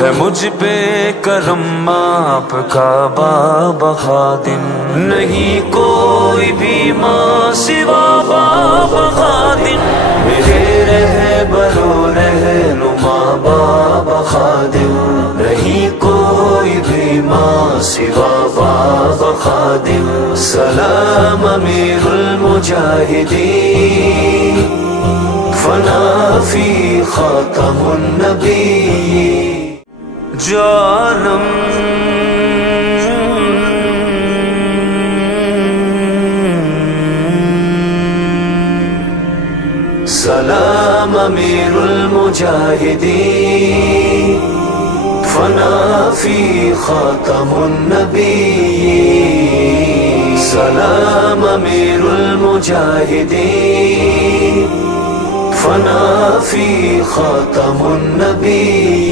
ہے مجھ پہ کرم آپ کا بابا خادم، نہیں کوئی بھی ماں سوا بابا خادم، میرے رہبر و رہنما بابا خادم، نہیں کوئی بھی ماں سوا بابا خادم۔ سلام امیر المجاہدین، فنا فی خاتم النبی، جانم سلام امیر المجاہدین، فنا فی خاتم النبی، سلام امیر المجاہدین، فنا فی خاتم النبی۔